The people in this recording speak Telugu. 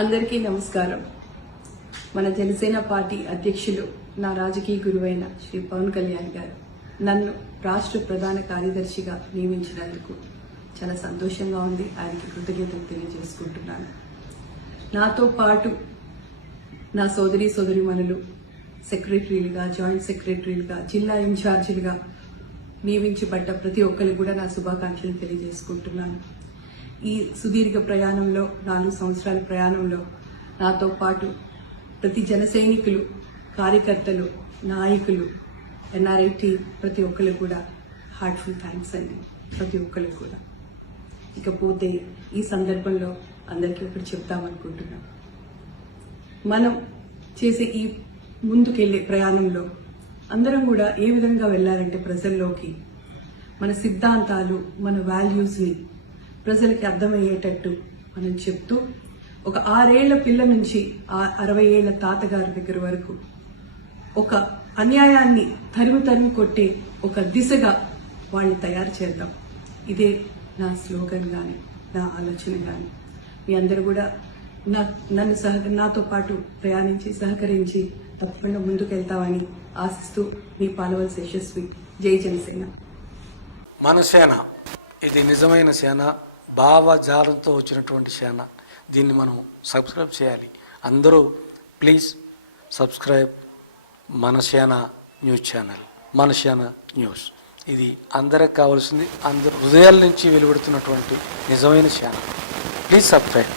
అందరికీ నమస్కారం. మన జనసేన పార్టీ అధ్యక్షులు, నా రాజకీయ గురువైన శ్రీ పవన్ కళ్యాణ్ గారు నన్ను రాష్ట్ర ప్రధాన కార్యదర్శిగా నియమించినందుకు చాలా సంతోషంగా ఉంది. ఆయనకి కృతజ్ఞతలు తెలియజేసుకుంటున్నాను. నాతో పాటు నా సోదరీమణులు సెక్రటరీలుగా, జాయింట్ సెక్రటరీలుగా, జిల్లా ఇన్ఛార్జీలుగా నియమించబడ్డ ప్రతి ఒక్కరికి కూడా నా శుభాకాంక్షలు తెలియజేసుకుంటున్నాను. ఈ సుదీర్ఘ ప్రయాణంలో, 4 సంవత్సరాల ప్రయాణంలో నాతో పాటు ప్రతి జన సైనికులు, కార్యకర్తలు, నాయకులు, ఎన్ఆర్ఐ ప్రతి ఒక్కరు కూడా హార్ట్ఫుల్ థ్యాంక్స్ అండి. ప్రతి ఒక్కరు కూడా. ఇకపోతే ఈ సందర్భంలో అందరికీ ఒకటి చెప్తామనుకుంటున్నాం. మనం చేసే ఈ ముందుకెళ్లే ప్రయాణంలో అందరం కూడా ఏ విధంగా వెళ్లాలంటే ప్రజల్లోకి మన సిద్ధాంతాలు, మన వాల్యూస్ని ప్రజలకి అర్థమయ్యేటట్టు మనం చెప్తూ, ఒక 6 ఏళ్ల పిల్ల నుంచి 60 ఏళ్ల తాతగారి దగ్గర వరకు ఒక అన్యాయాన్ని తరిమి కొట్టే ఒక దిశగా వాళ్ళని తయారు చేద్దాం. ఇదే నా స్లోగన్ గాని, నా ఆలోచన గాని. మీ అందరూ కూడా నాతో పాటు ప్రయాణించి సహకరించి తప్పకుండా ముందుకెళ్తామని ఆశిస్తూ మీ పాలవలసి యశస్వి. జై జనసేన. మన సేన ఇది నిజమైన సేన, భావజాలంతో వచ్చినటువంటి సేన. దీన్ని మనం సబ్స్క్రైబ్ చేయాలి. అందరూ ప్లీజ్ సబ్స్క్రైబ్ మన సేన న్యూస్ ఛానల్, మన సేన న్యూస్. ఇది అందరికి కావాల్సింది, అందరు హృదయాల నుంచి వెలువడుతున్నటువంటి నిజమైన సేన. Please subscribe.